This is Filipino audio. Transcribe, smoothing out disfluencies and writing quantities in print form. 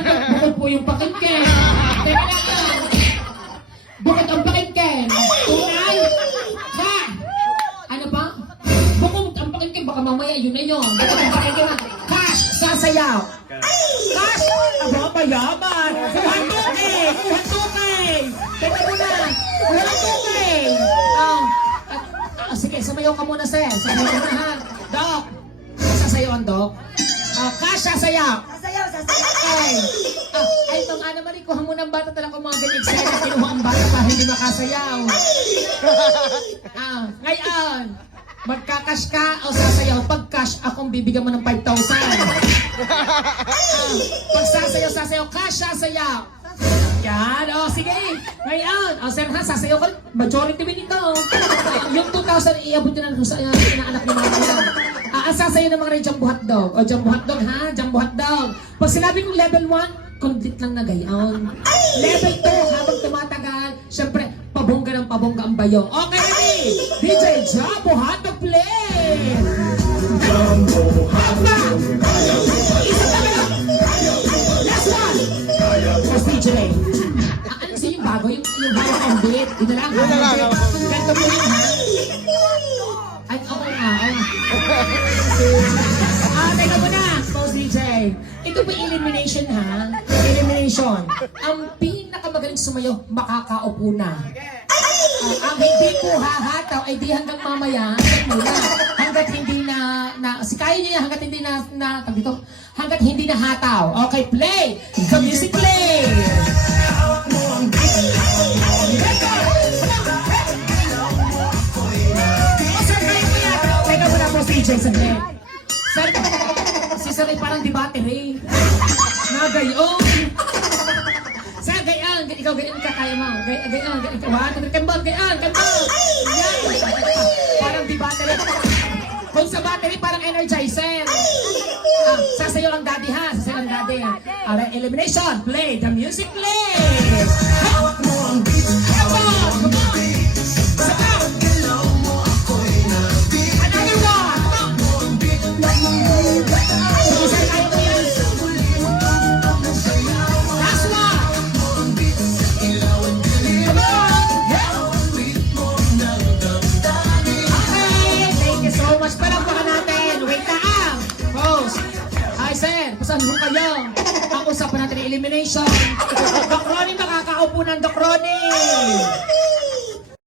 Bukod po yung pakinggan. Teka lang. Bukod ang pakinggan. Tunay. Ha? Ano ba? Bukod ang pakinggan. Baka mamaya yun na yun. Bukod ang pakinggan. Cash. Sasayaw. Cash. Aba, mayaman. 100K. Teka muna. 100K. Sige, sumayaw ka muna, sir. Sumayaw ka muna, ha? Dok. Sasayawan, Dok. Cash, sasayaw. Sasayaw. Ay, itong Ana Marie, kuha mo ng bata talaga mga ganyan. Sa'yo, kinuha ang bata para hindi makasayaw. Ngayon, magkakash ka o sasayaw. Pag cash, akong bibigyan mo ng 5,000. Pag sasayaw, cash, sasayaw. Yan, sige. Ngayon, sir ha, sasayaw ka. Majority win ito. Yung 2,000, iabot nyo na sa inaanak ni Mama yan. Ang sasayaw naman rin Jumbo Hotdog. O, Jumbo Hotdog ha, Jumbo Hotdog. Pag sinabi kong level 1, kundit lang na gayon. Level 2, habang tumatagal, syempre, pabongga ng pabongga ang bayo. Okay, ready? DJ Jumbo Hotdog, play! Jumbo Hotdog! Isa talaga! Last one! Boss DJ. Ano kasi yung bago? Yung hawak ang beat. Ito lang. Ganto mo yun, ha? Ay, okay nga. Teka muna, Boss DJ. Ito po elimination, ha? Elimination. Ang pinakamagaling sumayo, makakaupo na. Ang hindi po hahataw ay di hanggang mamaya, hanggat hindi na si kaya niya yan, hanggat hindi hanggat hindi na hataw. Okay, play! The music play! Teka muna po si DJ Sandre. Si Sir parang di battery. Nagayon. Sa gayon, ikaw gayon ka kaya mo. Gayon, kambal, gayon. Parang di battery. Kung sa battery, parang energizer. Sasayo ang daddy ha, sasayo ang daddy. Alright, elimination, play, the music play. Come on. Another one, come on. Isa tayo mo yan. Last one. Come on. Okay, thank you so much. Palakpakan natin. Wait na Pose. Hi sir, pasan mo kayo? Ang usapan natin ay elimination. Doc Ronnie, makakaupo ng Doc Ronnie.